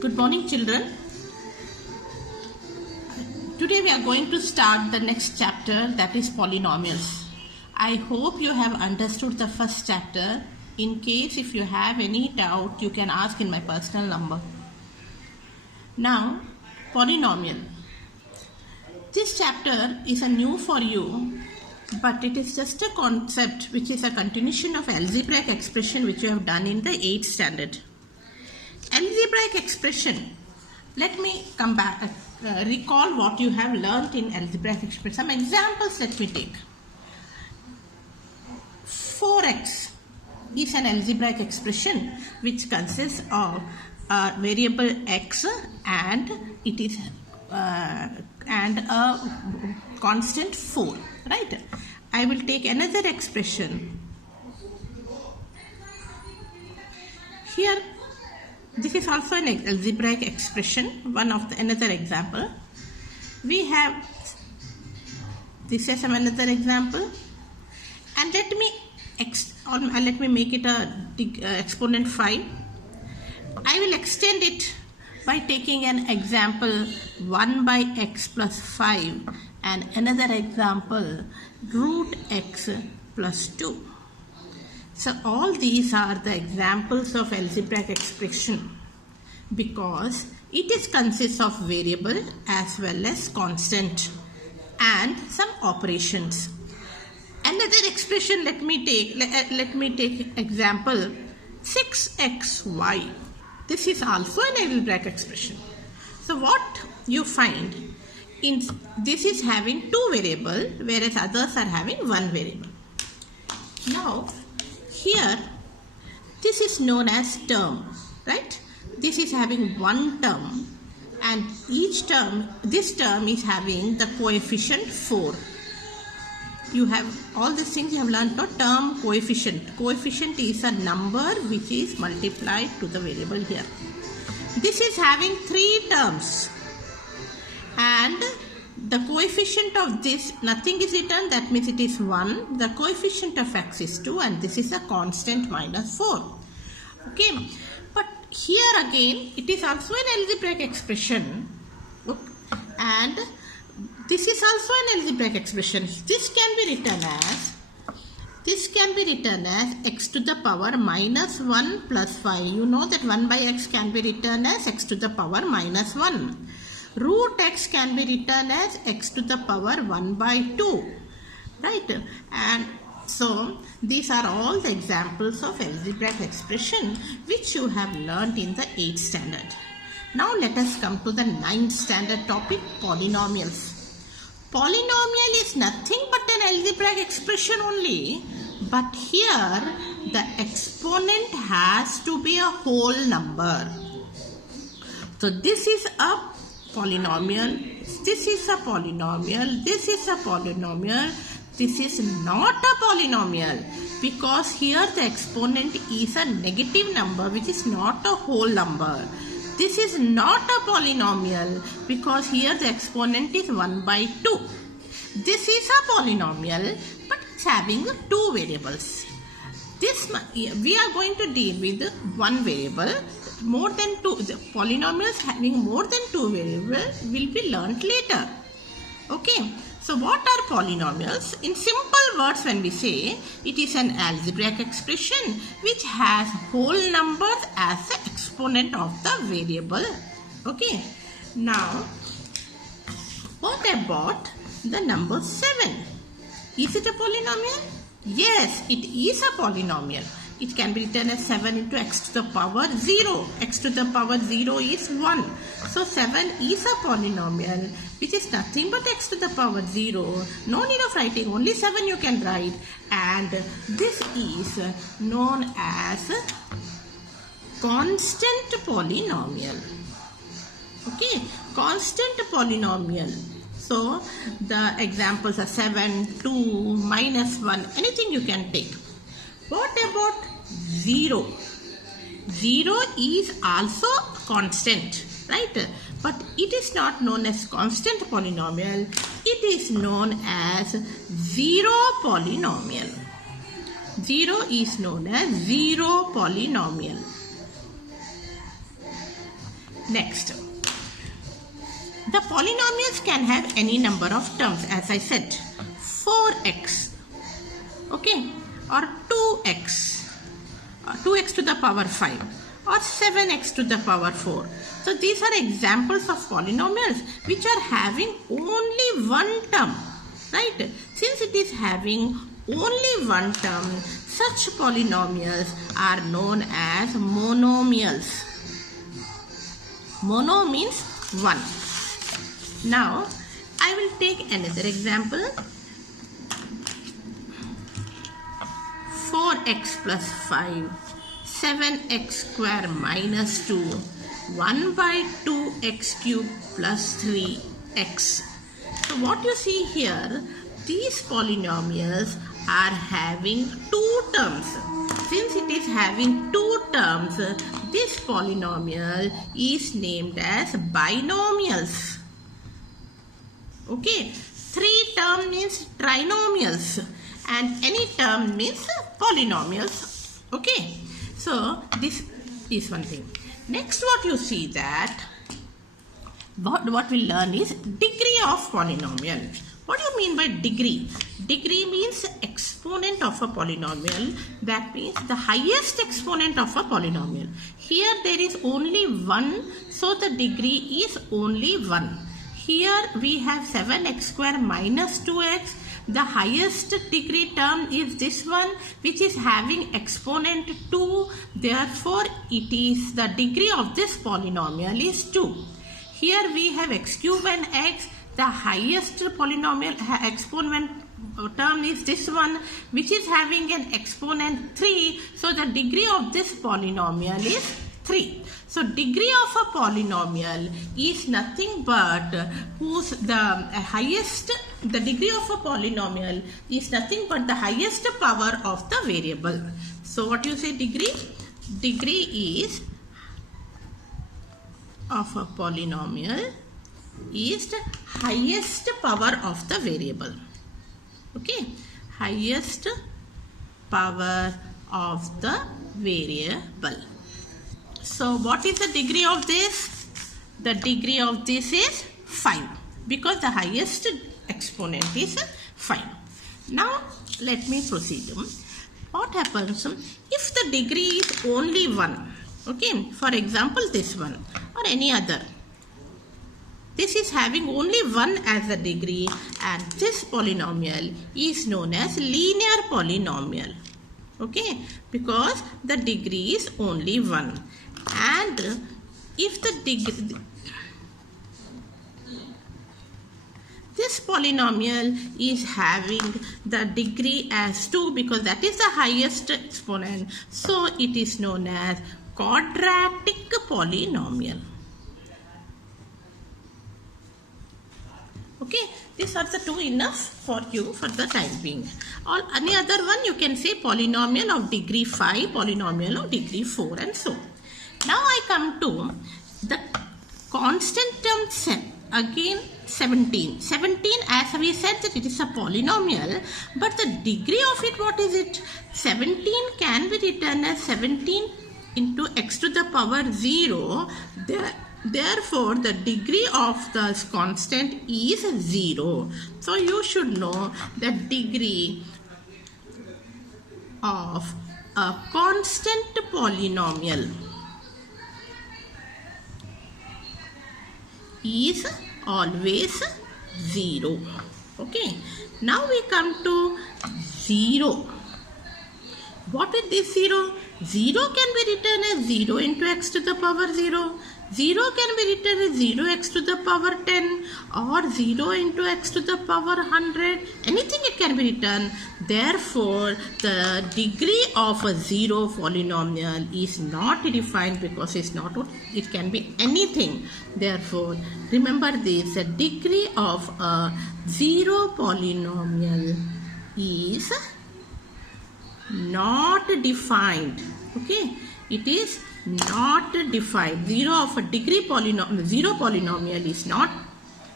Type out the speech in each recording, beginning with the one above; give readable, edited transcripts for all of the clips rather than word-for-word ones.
Good morning, children. Today we are going to start the next chapter, that is polynomials. I hope you have understood the first chapter. In case if you have any doubt, you can ask in my personal number. Now, polynomial. This chapter is a new for you, but it is just a concept which is a continuation of algebraic expression which you have done in the 8th standard. Algebraic expression. Let me come back, recall what you have learnt in algebraic expression. Some examples let me take. 4x is an algebraic expression which consists of a variable x and it is and a constant 4. Right? I will take another expression. Here, this is also an algebraic expression. Another example. We have this is another example, and let me make it a exponent 5. I will extend it by taking an example 1 by x plus 5 and another example root x plus 2. So all these are the examples of algebraic expression because it consists of variable as well as constant and some operations. Another expression let me take example 6xy. This is also an algebraic expression. So what you find in this is having 2 variables whereas others are having 1 variable. Now here, this is known as term, right? This is having 1 term and this term is having the coefficient 4. You have all these things you have learned, no? Term, coefficient. Coefficient is a number which is multiplied to the variable here. This is having 3 terms and the coefficient of this, nothing is written, that means it is 1. The coefficient of x is 2 and this is a constant minus 4. Okay, but here again it is also an algebraic expression and this is also an algebraic expression. This can be written as x to the power minus 1 plus 5. You know that 1 by x can be written as x to the power minus 1. Root x can be written as x to the power 1 by 2, right? And so these are all the examples of algebraic expression which you have learnt in the 8th standard. Now let us come to the 9th standard topic, polynomials. Polynomial is nothing but an algebraic expression only, but here the exponent has to be a whole number. So this is a polynomial, this is a polynomial, this is a polynomial, this is not a polynomial because here the exponent is a negative number which is not a whole number. This is not a polynomial because here the exponent is 1 by 2. This is a polynomial but it's having 2 variables. We are going to deal with 1 variable. More than 2, the polynomials having more than 2 variables will be learnt later. Okay, so what are polynomials? In simple words, when we say it is an algebraic expression which has whole numbers as the exponent of the variable. Okay, now what about the number 7? Is it a polynomial? Yes, it is a polynomial. It can be written as 7 into x to the power 0. X to the power 0 is 1. So 7 is a polynomial which is nothing but x to the power 0. No need of writing, only 7 you can write. And this is known as constant polynomial. Okay, constant polynomial. So the examples are 7, 2, minus 1, anything you can take. What about 0? 0 is also constant, right? But it is not known as constant polynomial. It is known as zero polynomial. 0 is known as zero polynomial. Next, the polynomials can have any number of terms, as I said, 4x, okay, or 2x, or 2x to the power 5, or 7x to the power 4. So these are examples of polynomials which are having only one term, right? Since it is having only one term, such polynomials are known as monomials. Mono means one. Now, I will take another example. 4x plus 5, 7x square minus 2, 1 by 2x cube plus 3x. So what you see here, these polynomials are having two terms. Since it is having two terms, this polynomial is named as binomials. Okay, three term means trinomials and any term means polynomials. Okay, so this is one thing. Next, what you see that what we learn is degree of polynomial. What do you mean by degree? Degree means exponent of a polynomial. That means the highest exponent of a polynomial. Here there is only one, so the degree is only 1. Here we have 7x square minus 2x. The highest degree term is this one, which is having exponent 2. Therefore, it is the degree of this polynomial is 2. Here we have x cube and x. The highest polynomial exponent term is this one, which is having an exponent 3. So the degree of this polynomial is 3. So degree of a polynomial is nothing but whose the degree of a polynomial is nothing but the highest power of the variable. So what you say degree? Degree is of a polynomial is the highest power of the variable. Okay, highest power of the variable. So what is the degree of this? The degree of this is 5 because the highest exponent is 5. Now let me proceed. What happens if the degree is only 1? Okay, for example this one or any other. This is having only 1 as a degree and this polynomial is known as linear polynomial. Okay, because the degree is only 1. And if the degree, this polynomial is having the degree as 2 because that is the highest exponent. So it is known as quadratic polynomial. Okay, these are the two enough for you for the time being. Or any other one you can say polynomial of degree 5, polynomial of degree 4 and so. Now I come to the constant term again 17. 17 as we said that it is a polynomial, but the degree of it, what is it? 17 can be written as 17 into x to the power 0. Therefore, the degree of the constant is 0. So, you should know the degree of a constant polynomial is always 0. Okay. Now, we come to 0. What is this 0? 0 can be written as 0 into x to the power 0. 0 can be written as 0x to the power 10 or 0 into x to the power 100. Anything it can be written. Therefore, the degree of a 0 polynomial is not defined because it can be anything. Therefore, remember this, the degree of a 0 polynomial is not defined. Okay, it is not defined. 0 of a degree polynomial, 0 polynomial is not,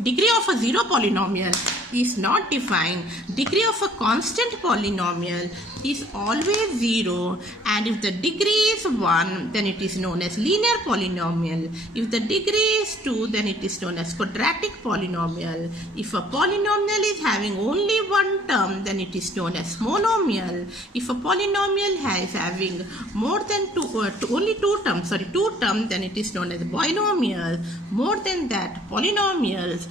degree of a 0 polynomial is not defined, degree of a constant polynomial is always 0, and if the degree is 1, then it is known as linear polynomial. If the degree is 2, then it is known as quadratic polynomial. If a polynomial is having only one term, then it is known as monomial. If a polynomial is having more than only two terms, then it is known as binomial. More than that, polynomials.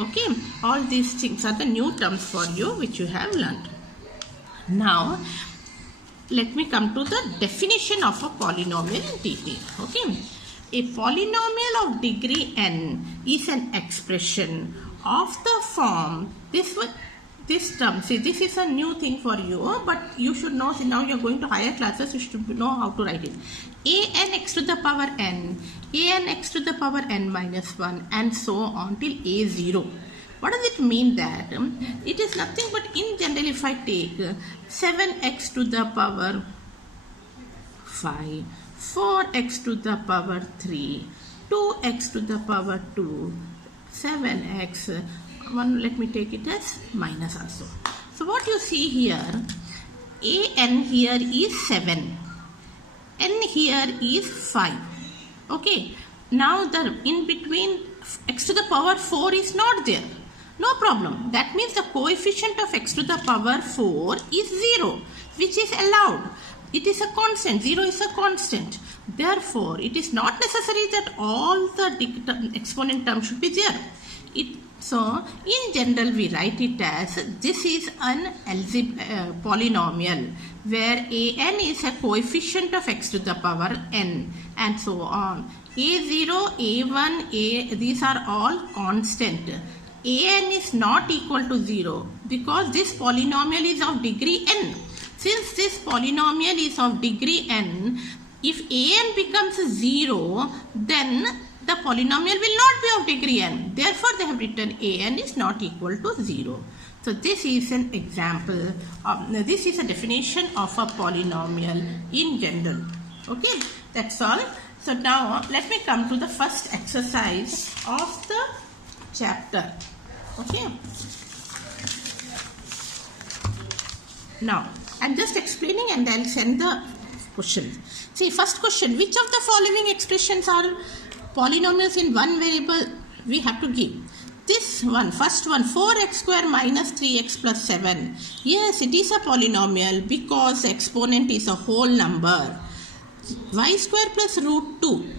Okay, all these things are the new terms for you which you have learned. Now, let me come to the definition of a polynomial in detail. Okay, a polynomial of degree n is an expression of the form. This term, see, this is a new thing for you, but you should know. See, now you are going to higher classes, you should know how to write it. A n x to the power n, a n x to the power n minus 1, and so on till a0. What does it mean? That it is nothing but, in general, if I take 7x to the power 5, 4x to the power 3, 2x to the power 2, 7x, let me take it as minus also. So what you see here, an here is 7, n here is 5. Okay, now the in between x to the power 4 is not there. No problem. That means the coefficient of x to the power 4 is 0, which is allowed. It is a constant. 0 is a constant. Therefore, it is not necessary that all the exponent terms should be there. So, in general, we write it as, this is an polynomial where an is a coefficient of x to the power n, and so on. a0, a1, these are all constant. An is not equal to 0 because this polynomial is of degree n. Since this polynomial is of degree n, if an becomes 0, then the polynomial will not be of degree n. Therefore, they have written an is not equal to 0. So, this is an example of, this is a definition of a polynomial in general. Okay, that's all. So, now let me come to the first exercise of the chapter. Okay. Now, I'm just explaining and I'll send the questions. See, first question, which of the following expressions are polynomials in one variable? We have to give. This one, first one, 4x square minus 3x plus 7. Yes, it is a polynomial because the exponent is a whole number. Y square plus root 2.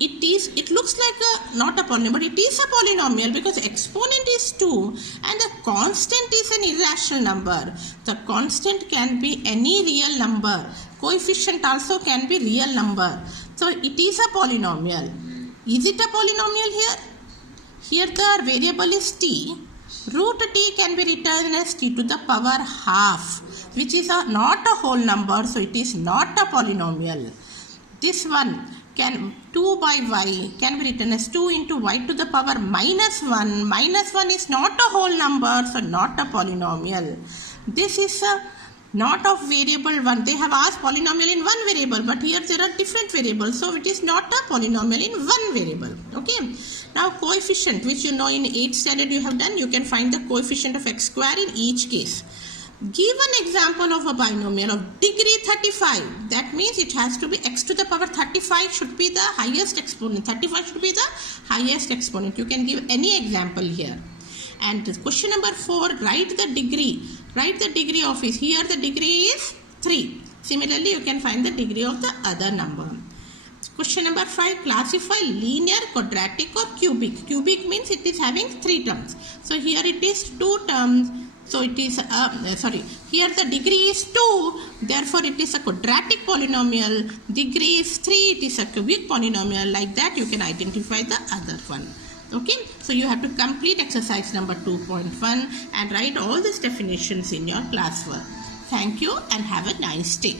It looks like not a polynomial, but it is a polynomial because exponent is 2 and the constant is an irrational number. The constant can be any real number. Coefficient also can be real number. So it is a polynomial. Is it a polynomial here? Here the variable is t. Root t can be written as t to the power half, which is not a whole number, so it is not a polynomial. This one, 2 by y can be written as 2 into y to the power minus 1. Minus 1 is not a whole number, so not a polynomial. This is not of variable 1. They have asked polynomial in one variable, but here there are different variables, so it is not a polynomial in one variable. Okay. Now coefficient, which you know in 8th standard you have done, you can find the coefficient of x square in each case. Give an example of a binomial of degree 35. That means it has to be x to the power 35 should be the highest exponent. 35 should be the highest exponent. You can give any example here. And question number 4, write the degree. Write the degree of it. Here the degree is 3. Similarly, you can find the degree of the other number. Question number 5, classify linear, quadratic or cubic. Cubic means it is having 3 terms. So here it is 2 terms. So it is, here the degree is 2, therefore it is a quadratic polynomial. Degree is 3, it is a cubic polynomial. Like that you can identify the other one. Okay, so you have to complete exercise number 2.1 and write all these definitions in your classwork. Thank you and have a nice day.